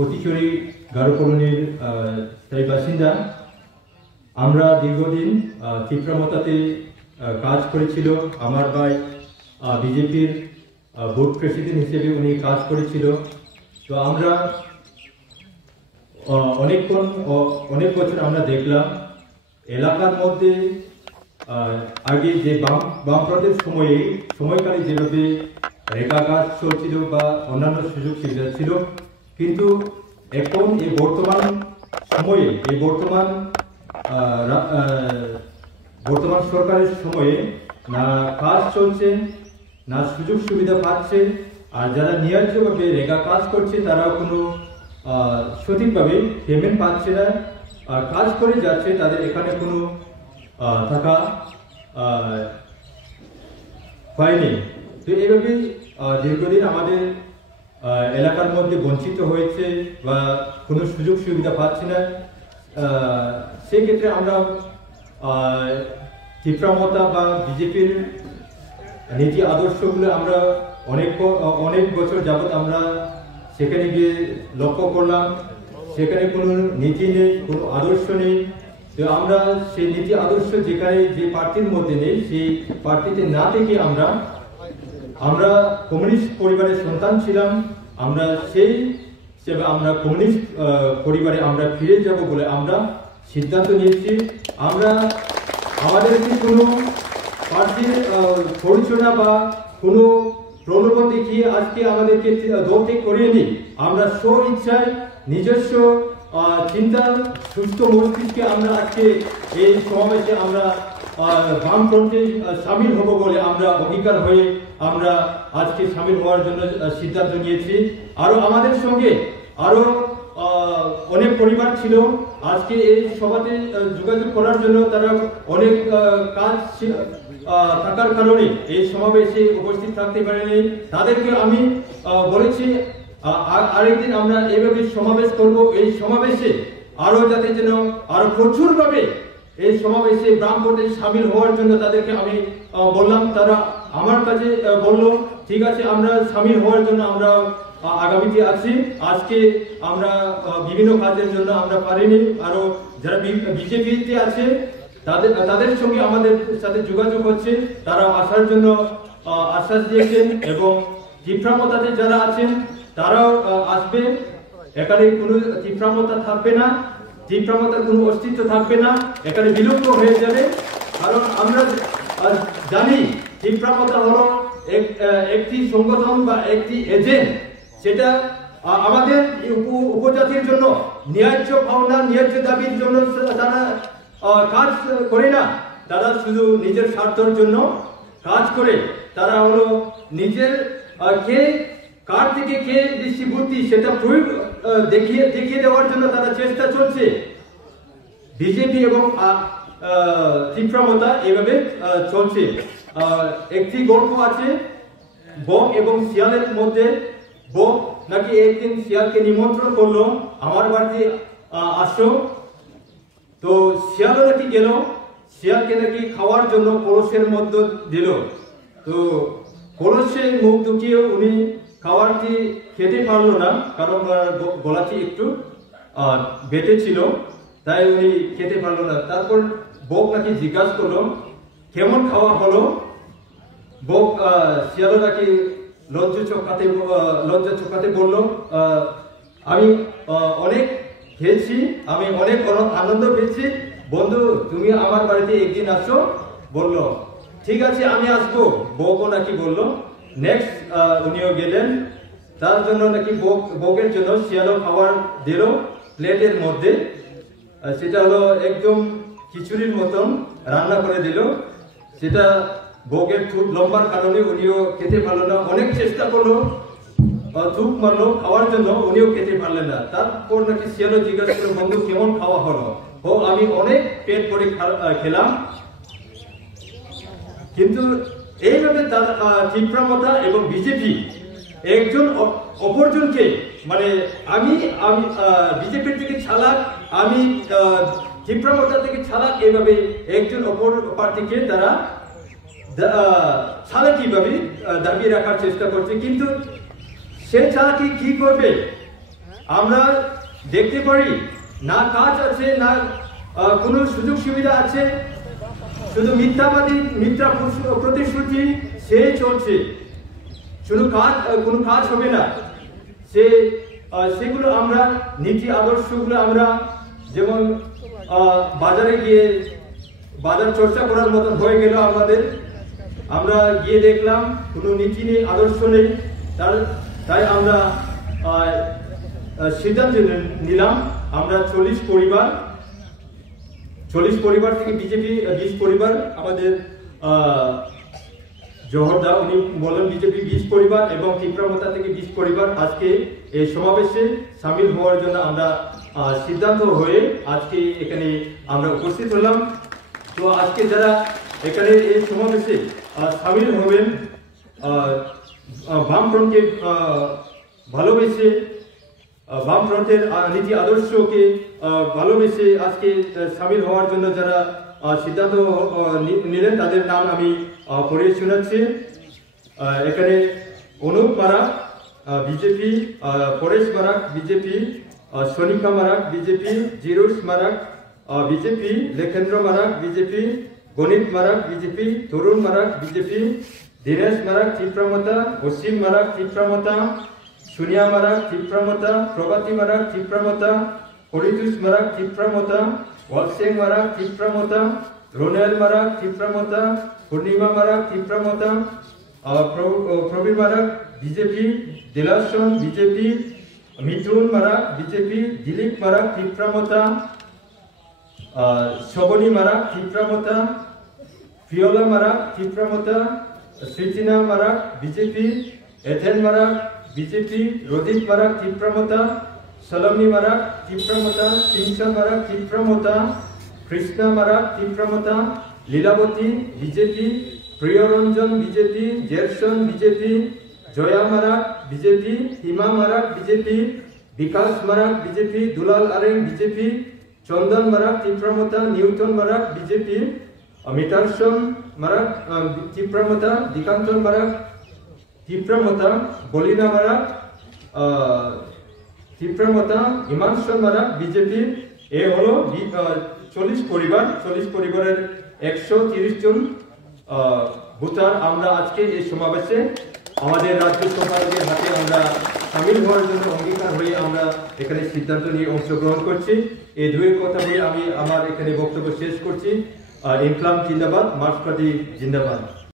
কতিচুরি গারো কলোনির স্থায়ী বাসিন্দা। আমরা দীর্ঘদিন চিত্রামতাতে কাজ করেছিল। আমার ভাই বিজেপির বোর্ড প্রেসিডেন্ট হিসেবে উনি কাজ করেছিল। তো আমরা অনেক বছর আমরা দেখলাম এলাকার মধ্যে আগে যে বামফ্রন্টের সময়কালে যেভাবে রেখা কাজ চলছিল বা অন্যান্য সুযোগ সুবিধা ছিল, কিন্তু এখন এই বর্তমান সময়ে বর্তমান সরকারের সময়ে না কাজ চলছে, না সুযোগ সুবিধা পাচ্ছে, আর যারা ন্যায্যভাবে রেখা কাজ করছে তারাও কোনো সঠিকভাবে পেমেন্ট পাচ্ছে না, আর কাজ করে যাচ্ছে তাদের এখানে কোনো টাকা হয়নি। তো এইভাবে দীর্ঘদিন আমাদের এলাকার মধ্যে বঞ্চিত হয়েছে বা কোনো সুযোগ সুবিধা পাচ্ছে না। সেক্ষেত্রে আমরা চিত্রামতা বা বিজেপির নীতি আদর্শগুলো আমরা অনেক বছর যাবৎ আমরা সেখানে গিয়ে লক্ষ্য করলাম, সেখানে কোনো নীতি নেই, কোনো আদর্শ নেই। তো আমরা সেই নীতি আদর্শ যেখানে যে পার্টির মধ্যে নেই, সেই পার্টিতে না থেকে আমরা কমিউনিস্ট পরিবারের সন্তান ছিলাম। আমরা সেই হিসেবে আমরা কমিউনিস্ট পরিবারে আমরা ফিরে যাব বলে আমরা সিদ্ধান্ত নিয়েছি। আমরা আমাদেরকে কোনো পার্টির পরিচনা বা কোনো প্রলোভন দেখিয়ে আজকে আমাদেরকে দৌড়তে করিয়ে আমরা স্ব ইচ্ছায় নিজস্ব চিন্তা সুস্থ মস্তিষ্কে আমরা আজকে এই সমাবেশে আমরা বামফ্রন্টে সামিল হব বলে আমরা অঙ্গীকার হয়ে আমরা আজকে সামিল হওয়ার জন্য সিদ্ধান্ত নিয়েছি। আরো আমাদের সঙ্গে আরো অনেক পরিবার ছিল আজকে এই সভাতে যোগাযোগ করার জন্য, তারা অনেক কাজ থাকার কারণে এই সমাবেশে উপস্থিত থাকতে পারেনি। তাদেরকে আমি বলেছি আরেকদিন আমরা এইভাবে সমাবেশ করব। এই সমাবেশে আরো যাতে যেন আরো প্রচুরভাবে এই সমাবেশে বামফ্রন্টে সামিল হওয়ার জন্য তাদেরকে আমি বললাম। তারা আমার কাছে বলল ঠিক আছে, আমরা সামিল হওয়ার জন্য আমরা আগামীতে আছি। আজকে আমরা বিভিন্ন কাজের জন্য আমরা পারিনি। আরো যারা বিজেপিতে আছে তাদের সঙ্গে আমাদের সাথে যোগাযোগ হচ্ছে, তারা আসার জন্য আশ্বাস দিয়েছেন, এবং চিত্রামতাতে যারা আছেন তারাও আসবে। এখানে কোনো চিত্রামতা থাকবে না, চিত্রামতার কোনো অস্তিত্ব থাকবে না, এখানে বিলুপ্ত হয়ে যাবে। কারণ আমরা জানি চিত্রামতা হলো একটি সংগঠন বা একটি এজেন্ট, সেটা আমাদের উপজাতির জন্য ন্যায্য পাওনা, ন্যায্য দাবির জন্য তারা কাজ করে না। তারা শুধু নিজের স্বার্থের জন্য কাজ করে। তারা হলো নিজের কার থেকে কে বেশি বুদ্ধি সেটা প্রয়োগ দেখিয়ে দেওয়ার জন্য তারা চেষ্টা চলছে। বিজেপি এবং চিত্রামতা এভাবে চলছে। একটি গল্প আছে বক এবং শিয়ালের মধ্যে। বক নাকি একদিন শিয়ালকে নিমন্ত্রণ করলো আমার বাড়িতে আসো। তো শিয়ালও নাকি গেল, শিয়ালকে নাকি খাওয়ার জন্য কলসের মধ্যে দিল। তো কলসে মুখ ঢুকিয়ে উনি খাবারটি খেতে পারলো না, কারণ গলাটি একটু বেঁধে ছিল, তাই উনি খেতে পারলো না। তারপর বক নাকি জিজ্ঞাসা করলো কেমন খাওয়া হলো। বক শিয়ালও নাকি লজ্জা চোখাতে বলল আমি অনেক খেয়েছি, আমি অনেক আনন্দ পেয়েছি। বন্ধু তুমি আমার বাড়িতে একদিন আসো। বলল ঠিক আছে আমি আসবো। বকও নাকি বললো। নেক্সট উনিও গেলেন। তার জন্য নাকি বকের জন্য শিয়ালও খাবার দিল প্লেটের মধ্যে। সেটা হলো একদম খিচুড়ির মতন রান্না করে দিল। সেটা বকের খুব লম্বার কারণে উনিও খেতে পারলো না। অনেক চেষ্টা করলো, থুক মারলো খাওয়ার জন্য, উনিও খেতে পারলেন না। তারপর নাকি শিয়ালও জিজ্ঞাসা করলো বন্ধু কেমন খাওয়া হলো। ও আমি অনেক পেট ভরে খেলাম। কিন্তু এইভাবে চিত্রামতা এবং বিজেপি একজন অপরজনকে, মানে আমি বিজেপির থেকে ছাড়াক, আমি চিত্রামতা থেকে ছাড়াক, এইভাবে একজন অপর পার্টিকে তারা চালাকিভাবে দাবি রাখার চেষ্টা করছে। কিন্তু সে চালাকি কি করবে? আমরা দেখতে পারি না কাজ আছে, না কোনো সুযোগ সুবিধা আছে, শুধু মিথ্যা প্রতিশ্রুতি সে চলছে, শুধু কোনো কাজ হবে না। সেগুলো আমরা নীতি আদর্শগুলো আমরা যেমন বাজারে গিয়ে বাজার চর্চা করার মতন হয়ে গেল আমাদের, আমরা গিয়ে দেখলাম কোনো নীতি নেই, আদর্শ নেই, তাই আমরা সিদ্ধান্ত নিলাম আমরা 40 পরিবার থেকে বিজেপি 20 পরিবার, আমাদের জহরদা উনি বলেন বিজেপি 20 পরিবার এবং টিপ্রামতা থেকে 20 পরিবার আজকে এই সমাবেশে সামিল হওয়ার জন্য আমরা সিদ্ধান্ত হয়ে আজকে এখানে আমরা উপস্থিত হলাম। তো আজকে যারা এখানে এই সমাবেশে সামিল হবেন, বামফ্রন্টকে ভালোবেসে, বামফ্রন্টের নীতি আদর্শকে ভালোবেসে আজকে সামিল হওয়ার জন্য যারা সিদ্ধান্ত নিলেন তাদের নাম আমি পড়ে শোনাচ্ছি। এখানে Anup মারাক BJP, Paresh মারাক BJP, Sonica মারাক BJP, জিরুস মারাক BJP, লেখেন্দ্র মারাক BJP, গণিত মারাক বিজেপি, তরুণ মারাক বিজেপি, দীনেশ মারাক টিপ্রামতা, অসীম মারাক টিপ্রামতা, সুনিয়া মারাক টিপ্রামতা, প্রভাতী মারাক টিপ্রামতা, হরিতুষ মারাক টিপ্রামতা, ওয়ালসেং মারাক টিপ্রামতা, রোনেল মারাক টিপ্রামতা, পূর্ণিমা মারাক টিপ্রামতা, প্রবীর মারাক বিজেপি, দিলাসন বিজেপি, মিথুন মারাক BJP, Dilip মারাক টিপ্রামতা, শবনী মারাক টিপ্রামতা, Feola মারাক টিপ্রামতা, সৃজিনা মারাক BJP, এথেন মারাক BJP, Rodit Marak Tipramotha, Salmi Marak Tipramotha, Singson Marak Tipramotha, Krishna Marak Tipramotha, Lilabati BJP, Priyaranjan BJP, Jerson BJP, Joya Marak BJP, Hima Marak BJP, Bikash Marak BJP, Dulal Areng BJP, Chandan Marak Tipramotha, Newton Marak BJP, Mitterson Marak Tipramotha, Dikantan Marak Tipramotha, Bolina Marak Tipramotha, Himangshan Marak BJP. এ হলো 40 পরিবার, 40 পরিবারের 130 জন ভোটার আমরা আজকে এই সমাবেশে আমাদের রাজ্য সরকারের হাতে আমরা সামিল হওয়ার জন্য অঙ্গীকার হয়ে আমরা এখানে সিদ্ধান্ত নিয়ে অংশগ্রহণ করছি। এই দুয়ের কথা বলে আমি আমার এখানে বক্তব্য শেষ করছি। ইনকলাব জিন্দাবাদ, মার্ক্সবাদী জিন্দাবাদ।